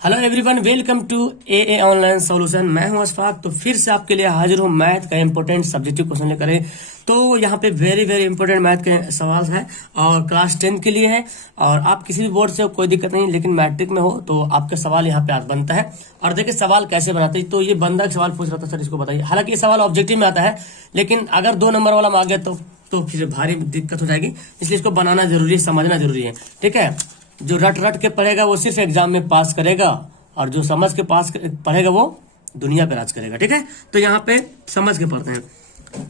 Hello everyone, welcome to a online solution. मैं हूं अशफाक। तो फिर से आपके लिए हाजिर हूं मैथ का इंपॉर्टेंट सब्जेक्टिव क्वेश्चन लेकर। तो यहाँ पे वेरी वेरी इंपॉर्टेंट मैथ के सवाल है और क्लास 10 के लिए है। और आप किसी भी बोर्ड से हो कोई दिक्कत नहीं, लेकिन मैट्रिक में हो तो आपका सवाल यहाँ पे आज बनता है। और देखिए सवाल कैसे बनाते हैं। तो ये बंदा एक सवाल पूछ रहा था, सर इसको बताइए। हालांकि ये सवाल ऑब्जेक्टिव में आता है, लेकिन अगर 2 नंबर वाला में आ गया तो फिर भारी दिक्कत हो जाएगी। इसलिए इसको बनाना जरूरी है, समझना जरूरी है। ठीक है, जो रट रट के पढ़ेगा वो सिर्फ एग्जाम में पास करेगा, और जो समझ के पास पढ़ेगा वो दुनिया पे राज करेगा। ठीक है, तो यहाँ पे समझ के पढ़ते हैं।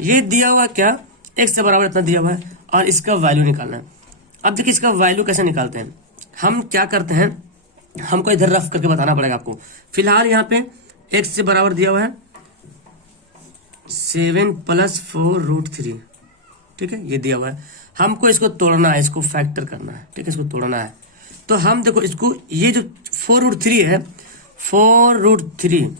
ये दिया हुआ क्या, x से बराबर इतना दिया हुआ है और इसका वैल्यू निकालना है। अब देखिए इसका वैल्यू कैसे निकालते हैं। हम क्या करते हैं, हमको इधर रफ करके बताना पड़ेगा आपको। फिलहाल यहाँ पे x से बराबर दिया हुआ है 7 + 4√3। ठीक है, ये दिया हुआ है। हमको इसको तोड़ना है, इसको फैक्टर करना है। ठीक है, इसको तोड़ना है। तो हम देखो इसको, ये जो 4√3 है, 4√3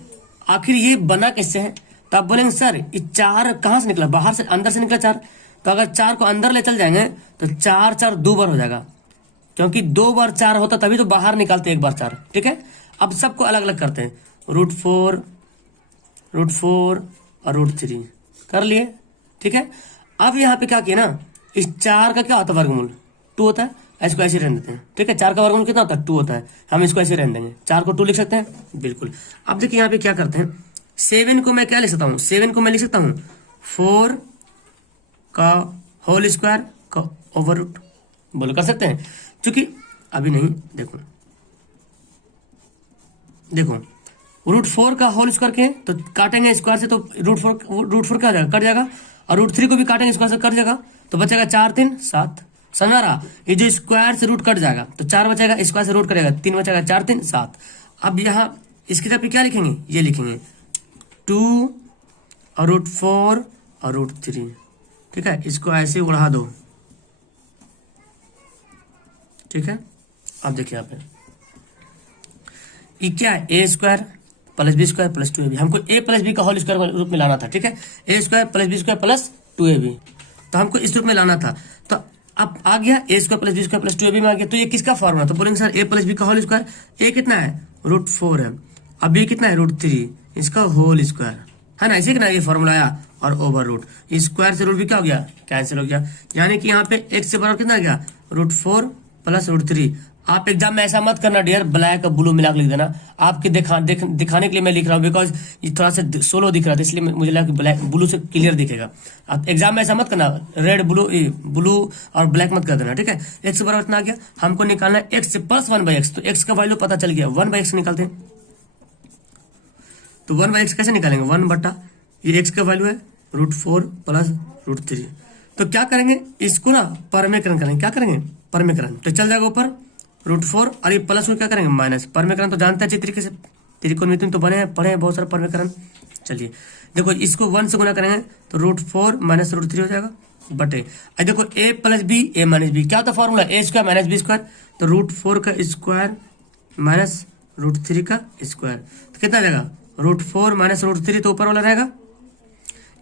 आखिर ये बना कैसे है। तो आप बोलेंगे सर ये 4 कहाँ से निकला, बाहर से अंदर से निकला 4। तो अगर 4 को अंदर ले चल जाएंगे तो 4 4 2 बार हो जाएगा, क्योंकि 2 बार 4 होता तभी तो बाहर निकालते 1 बार 4। ठीक है, अब सबको अलग अलग करते हैं। √4 और √3 कर लिए। ठीक है, अब यहाँ पे क्या किया ना, इस 4 का क्या होता है, वर्गमूल 2 होता है। इसको ऐसे रहने देते हैं। ठीक है, 4 का वर्गमूल कितना होता है, 2 होता है। हम इसको ऐसे रहने देंगे, 4 को 2 लिख सकते हैं, बिल्कुल। अब देखिए यहाँ पे क्या करते हैं, 7 को मैं क्या लिख सकता हूँ, 7 को मैं लिख सकता हूँ 4 का होल स्क्वायर का ओवर रूट। बोलो कर सकते हैं, क्योंकि अभी नहीं, देखो √4 का होल स्क्वायर के तो काटेंगे स्क्वायर से, तो √4 क्या हो जाएगा, कट जाएगा। और √3 को भी काटेंगे स्क्वायर से, कट जाएगा। तो बचेगा 4 3 7। समझा रहा, ये जो स्क्वायर से रूट कट जाएगा तो 4 बचेगा, स्क्वायर से रूट करेगा 3 बचेगा, 4 3 7। अब यहाँ इसकी तरफ क्या लिखेंगे, ये लिखेंगे 2 और √4 और √3। ठीक है, इसको ऐसे उड़ा दो। ठीक है, अब देखिए यहाँ पे ये क्या है, a² + b² + 2ab। हमको a + b का होल स्क्वायर रूप में लाना था। ठीक है, a² + b² + 2ab, तो हमको इस रूप में लाना था। तो अब आ गया a² + b² + 2ab में आ गया। तो ये किसका फॉर्मूला, तो बोलेंगे सर a + b का होल स्क्वायर। a कितना है, √4 है। अब b कितना है, √3, इसका होल स्क्वायर है ना। ऐसे कि ना ये फॉर्मूला आया, और ओवर रूट स्क्वायर से रूट भी क्या हो गया, कैंसिल हो गया। यानी कि यहाँ पे x से बराबर कितना आ गया, √4 + √3। आप एग्जाम में ऐसा मत करना डियर, ब्लैक और ब्लू मिला के लिख देना। आपके दिखाने के लिए मैं लिख रहा हूँ, बिकॉज ये थोड़ा सा सोलो दिख रहा था, इसलिए मुझे लगा कि ब्लैक ब्लू से क्लियर दिखेगा। आप एग्जाम में ऐसा मत करना, रेड ब्लू और ब्लैक मत कर देना। ठीक है, x बराबर इतना आ गया, हमको निकालना है x + 1/x। तो x का वैल्यू पता चल गया, 1/x निकालते हैं। तो 1/x कैसे निकालेंगे, 1 बटा ये x का वैल्यू है √4 + √3। तो क्या करेंगे, इसको ना परमेकरण करेंगे। क्या करेंगे, परमेकरण। तो चल जाएगा ऊपर √4 और ये प्लस में क्या करेंगे, माइनस। परमेकरण तो जानते हैं अच्छी तरीके से, त्रिकोणमिति तो बने हैं, पढ़े हैं बहुत सारे परमेकरण। चलिए देखो, इसको 1 से गुना करेंगे तो √4 - √3 हो जाएगा बटे। अब देखो a + b a - b क्या होता है फॉर्मूला, a² - b²। तो √4 का स्क्वायर माइनस √3 का स्क्वायर, तो कितना आ जाएगा, √4 - √3, तो ऊपर वाला रहेगा।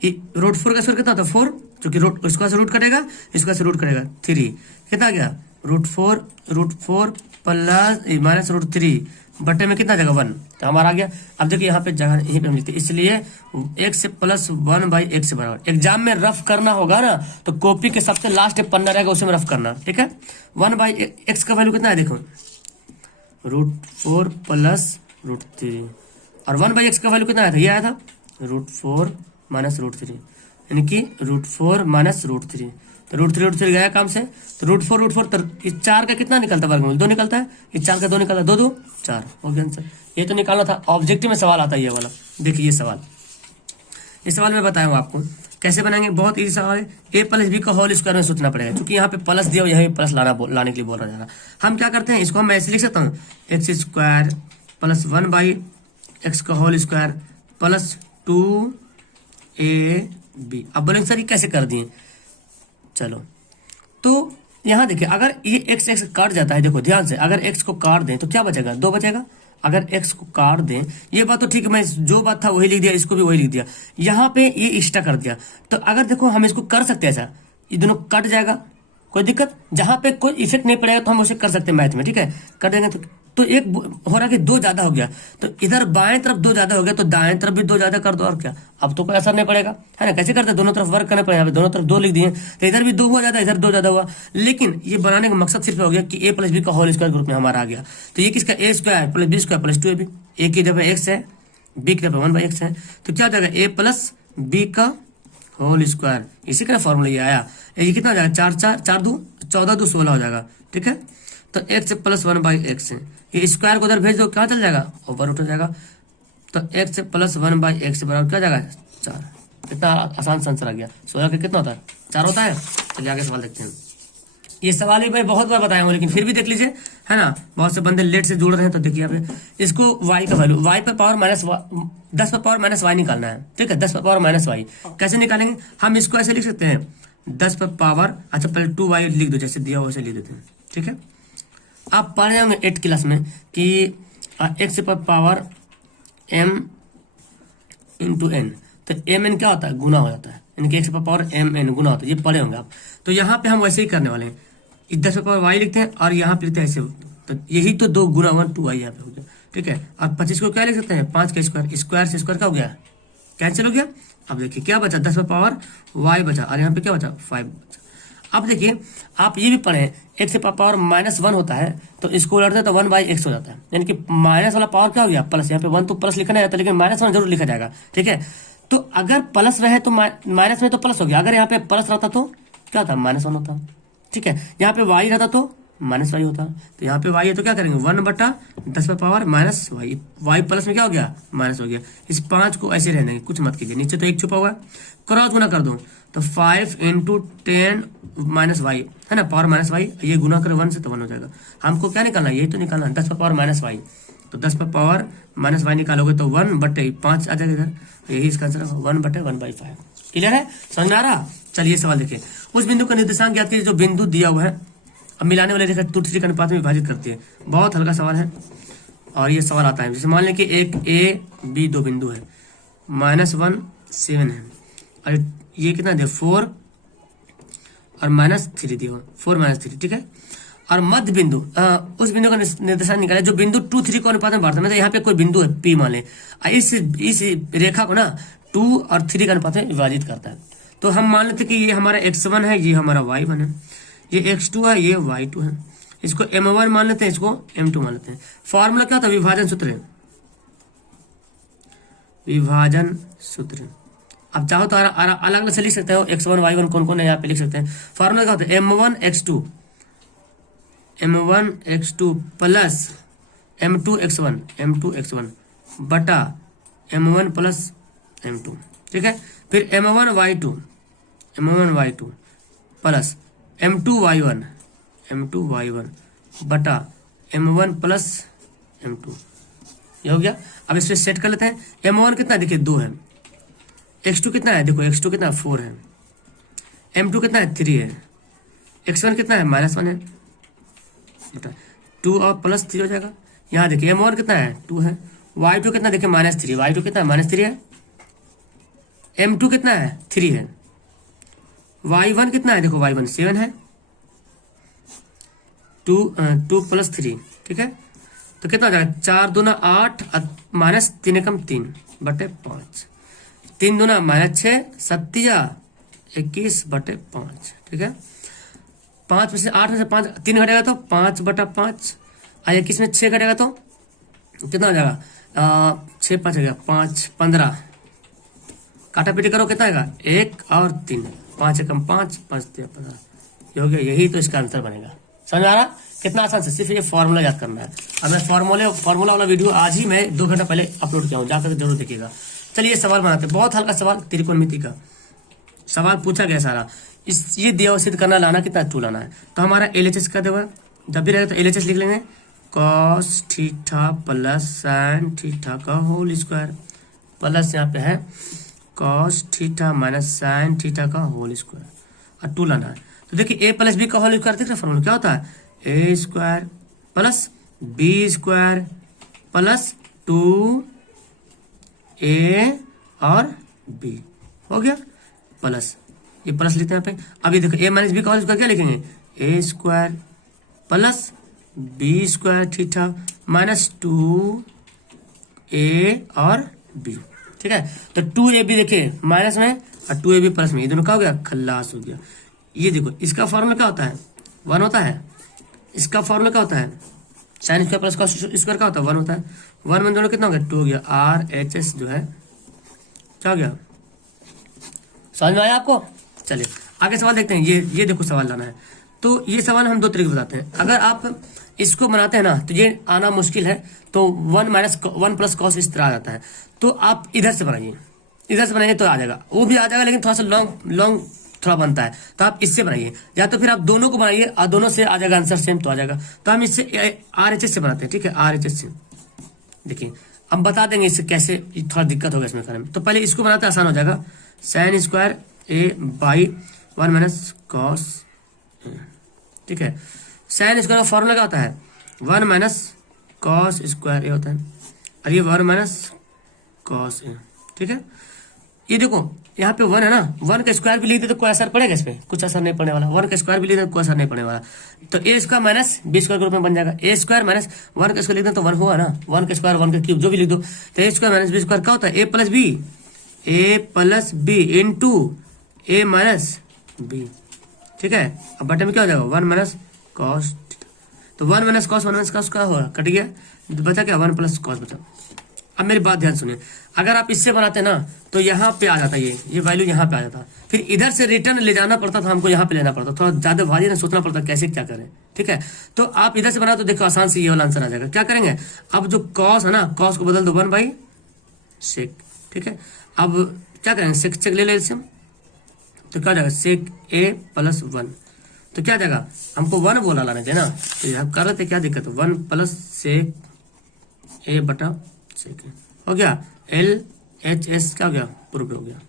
√4 का स्क्वायर कितना होता है, 4, क्योंकि स्क्वायर से रूट कटेगा, स्क्वायर से रूट करेगा 3। कितना आ गया, √4 प्लस -√3 बटे में कितना जगह 1, तो हमारा आ गया। अब देखिए यहाँ पे जगह यहीं पे हम लिखते हैं, इसलिए x + 1/x से बराबर। एग्जाम में रफ करना होगा ना, तो कॉपी के सबसे लास्ट पन्ना रहेगा उसे में रफ करना। ठीक है, 1/x का वैल्यू कितना है, देखो √4 + √3, और 1/x का वैल्यू कितना आया था, ये आया था √4 - √3, यानी कि √4 - √3। तो √3 गया काम से, तो √4 तो इस 4 का कितना निकलता है, वर्गमूल 2 निकलता है। इस 4 का 2 निकलता है, 2 2 4 हो गया आंसर। ये तो निकालना था, ऑब्जेक्टिव में सवाल आता है ये वाला। देखिए ये सवाल, इस सवाल में बताया हूँ आपको कैसे बनाएंगे, बहुत इजी सवाल है। a + b का होल स्क्वायर में सोचना पड़ेगा, क्योंकि यहाँ पे प्लस दिया, यहाँ पे प्लस लाने के लिए बोल रहा है। हम क्या करते हैं, इसको हम ऐसे लिख सकता हूँ, x² + 1/x का होल स्क्वायर + 2ab। अब बोलेंगे सर ये कैसे कर दिए, चलो तो यहाँ देखिए, अगर ये x काट जाता है, देखो ध्यान से, अगर x को काट दें तो क्या बचेगा, 2 बचेगा। अगर x को काट दें, ये बात तो ठीक है, मैं जो बात था वही लिख दिया, इसको भी वही लिख दिया। यहाँ पे ये एक्स्ट्रा कर दिया, तो अगर देखो हम इसको कर सकते हैं ऐसा, ये दोनों कट जाएगा, कोई दिक्कत, जहां पे कोई इफेक्ट नहीं पड़ेगा तो हम उसे कर सकते हैं मैथ में। ठीक है, कर देंगे तो तो एक हो रहा कि दो ज्यादा हो गया, तो इधर बाएं तरफ दो ज्यादा हो गया, तो दाएं तरफ भी दो ज्यादा कर दो, और क्या, अब तो कोई असर नहीं पड़ेगा, है ना। कैसे करते हैं, दोनों तरफ वर्क करना पड़ेगा, यहाँ पे दोनों तरफ दो लिख दिए, तो इधर भी दो हुआ ज्यादा, इधर दो ज्यादा हुआ। लेकिन ये बनाने का मकसद सिर्फ हो गया कि ए प्लस बी का होल स्क्वायर ग्रुप में हमारा आ गया। तो ये किसका, A square plus B square plus 2ab, A की जगह एक्स है, बी की जगह 1/x है, तो क्या हो जाएगा, ए प्लस बी का होल स्क्वायर। इसी का फॉर्मूला ये आया। ये कितना हो जाएगा, 4 2 14 2 16 हो जाएगा, ठीक है। तो एक्स प्लस 1/x है, ये स्क्वायर को उधर भेज दो, क्या चल जाएगा, ऊपर उठ जाएगा। तो एक्स प्लस 1/x बराबर क्या जाएगा, 4। कितना आसान सा आंसर आ गया। 16 का कितना होता है, 4 होता है। चलिए आगे सवाल देखते हैं। ये सवाल भी मैं बहुत बार बताया हूँ, लेकिन फिर भी देख लीजिए, है ना। बहुत से बंदे लेट से जुड़ रहे हैं, तो देखिए यहाँ पे इसको y का वैल्यू, y पे पावर माइनस 10 पर पावर माइनस y निकालना है, ठीक है। 10 पर पावर माइनस y कैसे निकालेंगे, हम इसको ऐसे लिख सकते हैं, 10 पर पावर, अच्छा पहले 2y लिख दो, जैसे दिया हो वैसे लिख देते हैं, ठीक है। आप पढ़ रहे होंगे 8th क्लास में कि x पर पावर m इंटू n, तो mn क्या होता है, गुना हो जाता है, यानी कि x पर पावर mn गुना होता है, ये पढ़े होंगे आप। तो यहाँ पे हम वैसे ही करने वाले हैं, 10 पर पावर y लिखते हैं और यहाँ पे लिखते हैं ऐसे, तो यही तो 2 गुना 1 2y यहाँ पे हो गया, ठीक है। और 25 को क्या लिख सकते हैं, 5 का स्क्वायर, स्क्वायर से स्क्वायर क्या हो गया, कैंसिल हो गया। अब देखिए क्या बचा, 10 पर पावर y बचा, और यहाँ पे क्या बचा, 5 बचा। अब देखिए आप ये भी पढ़े, x से पावर -1 होता है, तो इसको उलटते हैं तो 1/x हो जाता है, यानी कि माइनस वाला पावर क्या हो गया, प्लस। यहाँ पे 1 तो प्लस लिखा नहीं जाता, लेकिन -1 जरूर लिखा जाएगा, ठीक है। तो अगर प्लस रहे तो माइनस में तो प्लस हो गया, अगर यहाँ पे प्लस रहता तो क्या होता, -1 होता, ठीक है। यहाँ पे y रहता तो -y होता, तो यहाँ पे y है तो क्या करेंगे, 1/10 पर power minus y, y plus में क्या हो गया, माइनस हो गया। इस 5 को ऐसे रहने कुछ मत कीजिए, नीचे तो 1 छुपा हुआ है, क्रॉस गुना कर दो, तो 5 × 10 -y, है ना, पावर -y, ये गुना कर 1 से तो 1 हो जाएगा। हमको क्या निकालना है, यही तो निकालना है, 10 पर पावर -y, तो 10 पर पावर -y निकालोगे तो 1/5 आ जाएगा इधर, यही इसका आंसर है, 1/1/5। क्लियर है, समझ में आ रहा। चलिए सवाल देखिए, उस बिंदु का निर्देशांक ज्ञात कीजिए जो बिंदु दिया हुआ है, अब मिलाने वाले रेखा 2-3 के अनुपात में विभाजित करती है। बहुत हल्का सवाल है, और ये सवाल आता है, जैसे मान लें कि एक a b 2 बिंदु है, -1 7 है, और ये कितना दे 4 और -3 दिया, 4 -3, ठीक है। और मध्य बिंदु, उस बिंदु का निर्देशांक निकाले जो बिंदु 2-3 को अनुपात में बढ़ता है, मतलब यहाँ पे कोई बिंदु है P मान ले, इस रेखा को ना 2 और 3 के अनुपात में विभाजित करता है। तो हम मान लेते कि ये हमारा x1 है, ये हमारा y1 है, ये x2 है, ये y2 है, इसको m1 मान लेते हैं, इसको m2 मान लेते हैं। फॉर्मूला क्या होता है, विभाजन सूत्र है, विभाजन सूत्र। अब चाहो तो अलग अलग से लिख सकते हो, x1 y1 कौन कौन है यहाँ पे लिख सकते हैं। फॉर्मूला क्या होता है, m1 x2 plus m2 x1 बटा m1 प्लस m2, ठीक है। फिर m1 y2 plus m2 y1 बटा m1 प्लस m2, ये हो गया। अब इस पे सेट कर लेते हैं। m1 कितना देखिए 2 है, x2 कितना है, देखो x2 कितना 4 है, m2 कितना है 3 है, x1 कितना है -1 है, 2 और प्लस 3 हो जाएगा। यहाँ देखिए m1 कितना है 2 है, y2 कितना देखिए -3, y2 कितना है -3 है, m2 कितना है 3 है, y1 कितना है देखो y1 7 है, 2 प्लस 3, ठीक है। तो कितना हो जाएगा, 4 दूना 8 -3 एकम 3 बटे 5, 3 दूना -6 7 21 बटे 5, ठीक है। 5 में से 8 में से 5 3 घटेगा तो 5/5, 21 में 6 घटेगा तो कितना हो जाएगा, 6 5 हो गया 5 15, काटा पीटी करो कितना आएगा 1 और 3, 5 एकम 5 5 3 15, ये हो गया। यही तो इसका आंसर बनेगा। समझ में आ रहा, कितना आसान से, सिर्फ ये फॉर्मूला याद करना है। अब मैं फॉर्मूला वाला वीडियो आज ही मैं 2 घंटा पहले अपलोड किया हूँ, जाकर जरूर देखिएगा। चलिए सवाल बनाते हैं, बहुत हल्का सवाल, त्रिकोणमिति का सवाल पूछा गया सारा। ये दिया सिद्ध करना, लाना कितना 2 लाना है, तो हमारा LHS का देगा, जब भी रहेगा तो LHS लिख लेंगे, cos theta plus sin theta का होल स्क्वायर, प्लस यहाँ पे है cos theta minus sin theta का होल स्क्वायर, और 2 लाना है। तो देखिए a प्लस बी का होल स्क्वायर, देख रहे फॉर्मूला क्या होता है, a square plus b square plus 2a और b, हो गया प्लस, ये प्लस लेते हैं यहाँ पे। अभी देखो a माइनस बी का होल स्क्वायर क्या लिखेंगे, a square plus B square theta minus 2a और b। ठीक है, तो 2ab देखिए माइनस में और 2ab प्लस में, ये दोनों क्या हो गया, खल्लास हो गया। ये देखो इसका फॉर्मूला क्या होता है, 1 होता है। इसका फॉर्मूला क्या होता है, sine square plus cos square क्या होता है, 1 होता है। 1 में दोनों कितना हो गया, 2 हो गया। RHS जो है क्या हो गया, समझ में आया आपको। चलिए आगे सवाल देखते हैं। ये देखो सवाल लाना है, तो ये सवाल हम दो तरीके बताते हैं। अगर आप इसको बनाते हैं ना तो ये आना मुश्किल है, तो 1 प्लस कॉस इस तरह आ जाता है। तो आप इधर से बनाइए, इधर से बनाइए तो आ जाएगा, वो भी आ जाएगा लेकिन थोड़ा सा लॉन्ग थोड़ा बनता है। तो आप इससे बनाइए, या तो फिर आप दोनों को बनाइए और दोनों से आ जाएगा आंसर सेम तो आ जाएगा। तो हम इससे RHS से बनाते हैं, ठीक है, RHS से। देखिए हम बता देंगे इससे कैसे, थोड़ा दिक्कत होगा इसमें करने में। तो पहले इसको बनाते आसान हो जाएगा, sine square a by 1 minus cos, ठीक है। साइन स्क्वायर का फॉर्मूला क्या होता है, 1 माइनस कॉस स्क्वायर a होता है, और ये 1 माइनस कॉस a, ठीक है। ये देखो यहाँ पे 1 है ना, 1 का स्क्वायर भी लिख दे तो कोई असर पड़ेगा इस पे, कुछ असर नहीं पड़ने वाला। 1 का स्क्वायर भी लिख दे तो कोई असर नहीं पड़ने वाला। तो a square minus b square के रूप में बन जाएगा। a स्क्वायर माइनस 1 का स्क्वायर लिख दे तो 1 हुआ ना, 1 का स्क्वायर 1 का क्यूब जो भी लिख दो। तो a square minus b square क्या होता है, a plus b into a minus b, ठीक है। अब बटे में क्या हो जाएगा, 1 माइनस कॉस। तो 1 माइनस कॉस क्या होगा, कट गया, बचा क्या, 1 प्लस कॉस बचा। अब मेरी बात ध्यान सुनिए, अगर आप इससे बनाते ना तो यहाँ पे आ जाता, ये वैल्यू यहाँ पे आ जाता, फिर इधर से रिटर्न ले जाना पड़ता था हमको, यहाँ पे लेना पड़ता, थोड़ा ज्यादा भारी ना सोचना पड़ता कैसे क्या करें, ठीक है। तो आप इधर से बना तो देखो आसान से ये वाला आंसर आ जाएगा। क्या करेंगे, अब जो कॉस है ना, कॉस को बदल दो 1 बाई सेक, ठीक है। अब क्या करेंगे, सेक चेक ले इससे, तो क्या हो जाएगा, सेक a प्लस 1। तो क्या जाएगा, हमको 1 बोला लाने थे ना, तो यहाँ कर रहे थे, क्या दिक्कत है, 1 प्लस सेक a बटा सेक हो गया, LHS क्या हो गया, प्रूफ हो गया।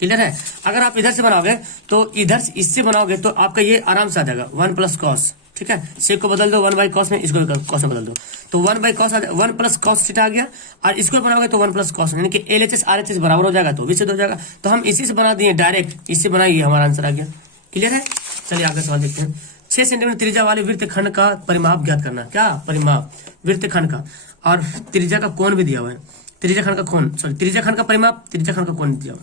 क्लियर है। अगर आप इधर से बनाओगे तो इधर से इससे बनाओगे तो आपका ये आराम से आ जाएगा 1 प्लस कॉस, ठीक है। सेक को बदल दो 1 बाई कॉस में, इसको कॉस में बदल दो तो 1 by cos 1 plus cos theta आ गया, और इसको बनाओगे तो 1 प्लस कॉस, यानी कि LHS RHS बराबर हो जाएगा, तो भी सिद्ध हो जाएगा। तो हम इसी से बना दिए डायरेक्ट, इससे बनाइए, हमारा आंसर आ गया। क्लियर है। चलिए आगे सवाल देखते हैं। 6 सेंटीमीटर त्रिज्या वाले वृत्तखंड का परिमाप ज्ञात करना। क्या परिमाप, वृत्तखंड का, और त्रिज्या का कोण भी दिया हुआ है, त्रिज्या खंड का कोण, सॉरी त्रिज्या खंड का परिमाप, त्रिज्या खंड का कोण दिया हुआ।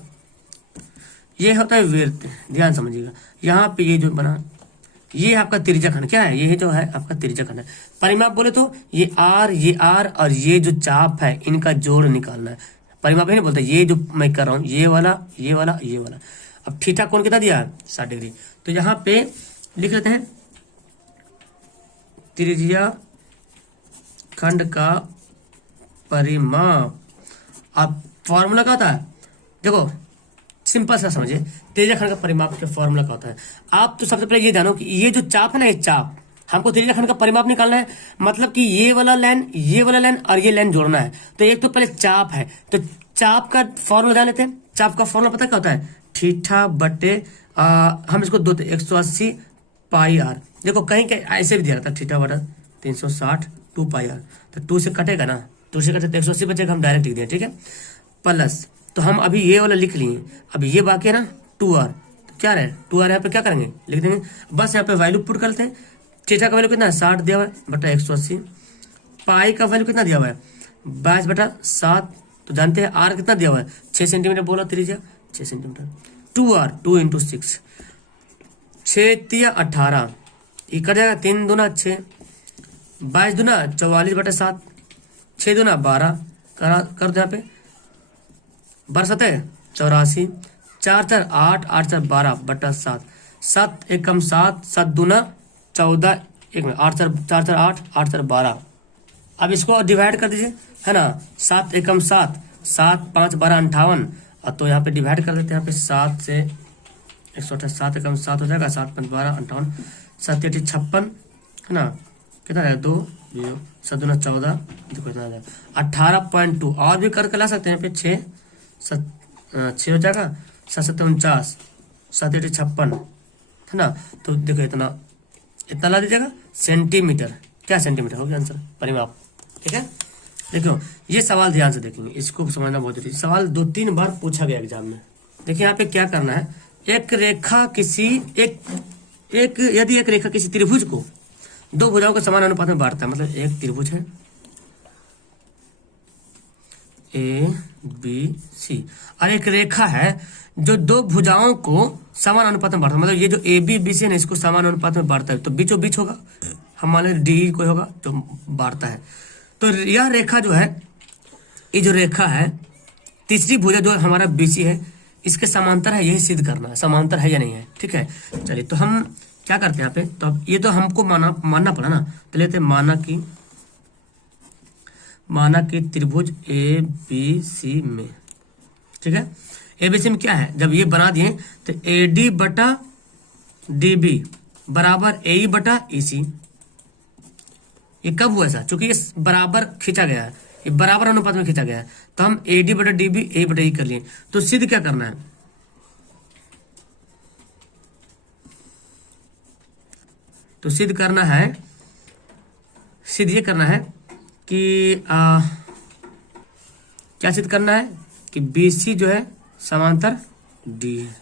ये होता है वृत्त, ध्यान समझिएगा। यहाँ पे ये जो बना, ये आपका त्रिज्या खंड क्या है, ये जो है आपका त्रिज्या खंड है। परिमाप बोले तो ये R और ये जो चाप है इनका जोड़ निकालना है, परिमाप ही नहीं बोलते। ये जो मैं कर रहा हूँ, ये वाला ये वाला ये वाला। अब थीटा कोण कितना दिया है, 60 डिग्री। तो यहाँ पे लिख लेते हैं त्रिज्या खंड का परिमाप। अब फॉर्मूला क्या होता है, देखो सिंपल सा समझिए, त्रिज्या खंड का परिमाप का फॉर्मूला क्या होता है। आप तो सबसे पहले ये जानो कि ये जो चाप है ना, ये चाप हमको त्रिज्या खंड का परिमाप निकालना है, मतलब कि ये वाला लाइन और ये लाइन जोड़ना है। तो एक तो पहले चाप है, तो चाप का फॉर्मूला जान लेते हैं। चाप का फॉर्मूला पता क्या होता है, थीटा बटे हम इसको 180 पाई आर। देखो कहीं ऐसे भी दिया रहता है, थीटा बटा 360 2 पाई आर। तो 2 से कटेगा ना, 2 से कटे तो 180 बचेगा, हम डायरेक्ट लिख दिए, ठीक है। प्लस तो हम अभी ये वाला लिख लिए, अब ये बाकी है ना 2r, तो क्या रहे 2r, यहाँ पे क्या करेंगे, लिख देंगे। बस यहाँ पे वैल्यू पुट करते हैं। थीटा का वैल्यू कितना है, 60 दिया हुआ है बटा 180। पाई का वैल्यू कितना दिया हुआ है, 22 बटा 7। तो जानते हैं r कितना दिया हुआ है, 6 सेंटीमीटर बोला त्रिज्या, 6 सेंटीमीटर। 2r 2 इंटू 6, 6 तिया 18, ये कट जाएगा, 3 दूना 6, 22 दूना 44 बटा 7, 6 दूना 12 कर दो यहाँ पे, 12 7 84, 4 4 8 8 4 12 बटा 7, 7 एकम 7, 7 दूना 14, 1 मिनट 8 4 4 4 8 8 4 12। अब इसको डिवाइड कर दीजिए, है ना, 7 एकम 7, 7 5 12 58। तो यहाँ पे डिवाइड कर देते हैं, यहाँ पे 7 से 128, 7 एकम 7 हो जाएगा, 7 5 12 58, 7 8 56, है ना, कितना है 2 7 दूना 14, देखो इतना आ जाएगा 18.2। और भी करके ला सकते हैं, यहाँ पे 6 हो जाएगा, 7 7 49, 7 8 56, है ना। तो देखो इतना ला दीजिएगा सेंटीमीटर, क्या सेंटीमीटर हो गया आंसर, परिमाप, ठीक है। देखो ये सवाल ध्यान से देखेंगे, इसको समझना बहुत जरूरी। सवाल 2-3 बार पूछा गया एग्जाम में। देखिए यहाँ पे क्या करना है, एक रेखा किसी एक यदि एक रेखा किसी त्रिभुज को दो भुजाओं को समान अनुपात में बांटता है। मतलब एक त्रिभुज है ABC और एक रेखा है जो दो भुजाओं को समान अनुपात में बांटता है। मतलब ये जो ABBC है ना, इसको समान अनुपात में बांटता है, तो बीचों बीच होगा, हम मान लें D कोई होगा जो बांटता है। तो यह रेखा जो है, ये जो रेखा है, तीसरी भुजा जो हमारा BC है, इसके समांतर है, यही सिद्ध करना है समांतर है या नहीं है। ठीक है, चलिए तो हम क्या करते हैं यहाँ पे, तो अब ये तो हमको मानना पड़ा ना, तो लेते हैं माना कि त्रिभुज ABC में, ठीक है, ABC में क्या है, जब ये बना दिए तो AD बटा DB बराबर AE बटा EC। ये कब हुआ ऐसा, चूंकि ये बराबर खींचा गया है, ये बराबर अनुपात में खींचा गया है, तो हम AD बटा DB AE बटा E कर लिए। तो सिद्ध क्या करना है, तो सिद्ध ये करना है कि क्या सिद्ध करना है कि BC जो है समांतर D है।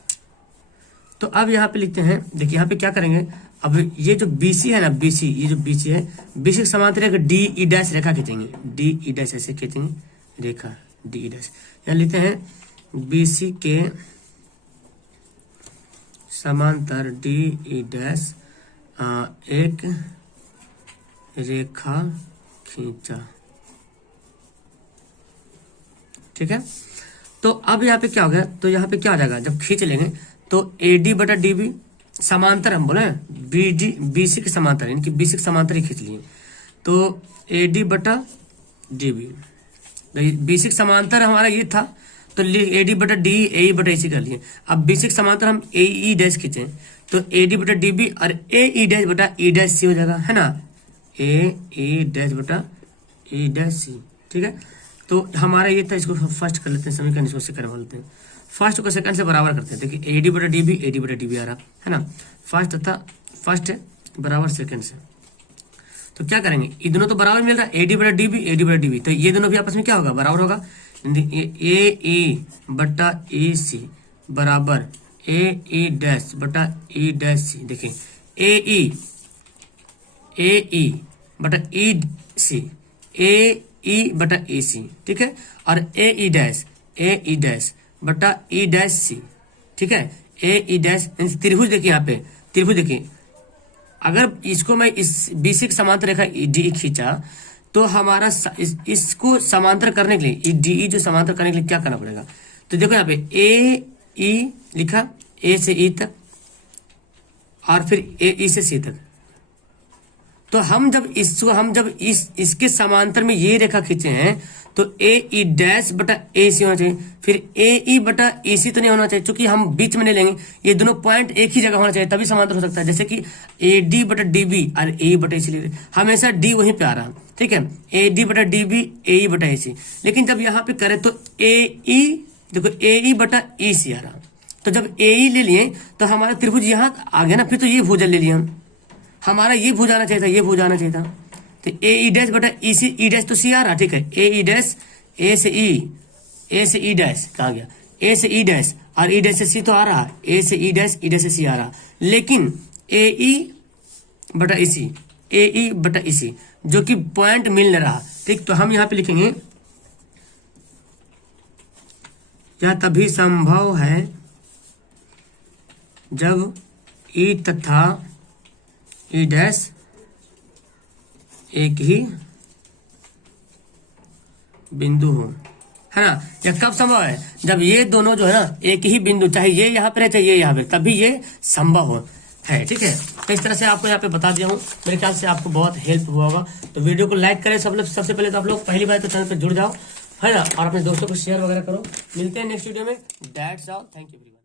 तो अब यहाँ पे लिखते हैं, देखिए यहाँ पे क्या करेंगे, अब ये जो BC है ना, ये जो BC है, BC के समांतर एक DE डैश रेखा खींचेंगे, DE डैश ऐसे खींचेंगे रेखा DE डैश। यहाँ लिखते हैं BC के समांतर DE डैश एक रेखा खींचा। ठीक है, तो अब यहाँ पे क्या हो गया, तो यहाँ पे क्या हो जाएगा, जब खींच लेंगे तो AD बटा DB समांतर, हम बोले BC के समांतर, यानी कि BC के समांतर ही खींच लिए, तो AD बटा DB, BC के समांतर हमारा ये था, तो AD बटा DE AE बटा EC कर लिए। अब BC के समांतर हम AE डैश खींचे, तो AD बटा DB और AE डैश बटा E डैश C हो जाएगा, है ना, AE डैश बटा E डैश C। ठीक है, तो हमारा ये था, इसको फर्स्ट कर लेते हैं समीकरण, इसको सेकंड कर लेते हैं, फर्स्ट को सेकंड से बराबर करते हैं। देखिए AD बटा DB आ रहा है ना, फर्स्ट तथा फर्स्ट बराबर सेकंड से, तो क्या करेंगे, ये दोनों तो बराबर मिल रहा है, AD बटा DB, तो ये दोनों भी आपस में क्या होगा, बराबर होगा। AE बटा EC बराबर AE डैश बटा E डैश C। देखिए AE बटा EC, AE बटा EC, ठीक है, और AE डैश बटा E डैश C। ठीक है, AE डैश त्रिभुज, देखिए यहाँ पे त्रिभुज, देखिए अगर इसको मैं इस BC के समांतर रेखा DE खींचा, तो हमारा इसको समांतर करने के लिए, DE जो समांतर करने के लिए क्या करना पड़ेगा, तो देखो यहाँ पे AE लिखा, A से E तक और फिर AE से C तक। तो हम जब इसके समांतर में ये रेखा खींचे हैं, तो AE डैश बटा AC होना चाहिए, फिर AE बटा EC तो नहीं होना चाहिए, क्योंकि हम बीच में नहीं लेंगे, ये दोनों पॉइंट एक ही जगह होना चाहिए, तभी समांतर हो सकता है। जैसे कि AD बटा DB और AE बटा EC ले रहे, हमेशा D वहीं पे आ रहा, ठीक है, AD बटा DB AE बटा EC। लेकिन जब यहाँ पे करें तो AE, देखो AE बटा EC आ रहा, तो जब AE ले लिए तो हमारा त्रिभुज यहाँ आ गया ना, फिर तो ये भुजा ले लिया हम, हमारा ये भुजा आना चाहिए था, ये भुजा आना चाहिए था, तो AE डैश बटा EC, E डैश तो C आ रहा, ठीक है, AE डैश A से E डैश कहा गया, A से E डैश और E डैश से C तो आ रहा, A से E डैश से C आ रहा, लेकिन AE बटा EC जो कि पॉइंट मिल नहीं रहा। ठीक, तो हम यहाँ पे लिखेंगे, यह तभी संभव है जब E तथा E डैश एक ही बिंदु हो, है ना। यह कब संभव है, जब ये दोनों जो है ना एक ही बिंदु, चाहे ये यहाँ पे रहे चाहे ये यहाँ पे, तभी ये संभव हो है। ठीक है, तो इस तरह से आपको यहाँ पे बता दिया हूँ, मेरे ख्याल से आपको बहुत हेल्प हुआ होगा। तो वीडियो को लाइक करें सब लोग, सबसे पहले तो आप लोग पहली बार तो चैनल पे जुड़ जाओ, है ना, और अपने दोस्तों को शेयर वगैरह करो। मिलते हैं नेक्स्ट वीडियो में, दैट्स ऑल, थैंक यू।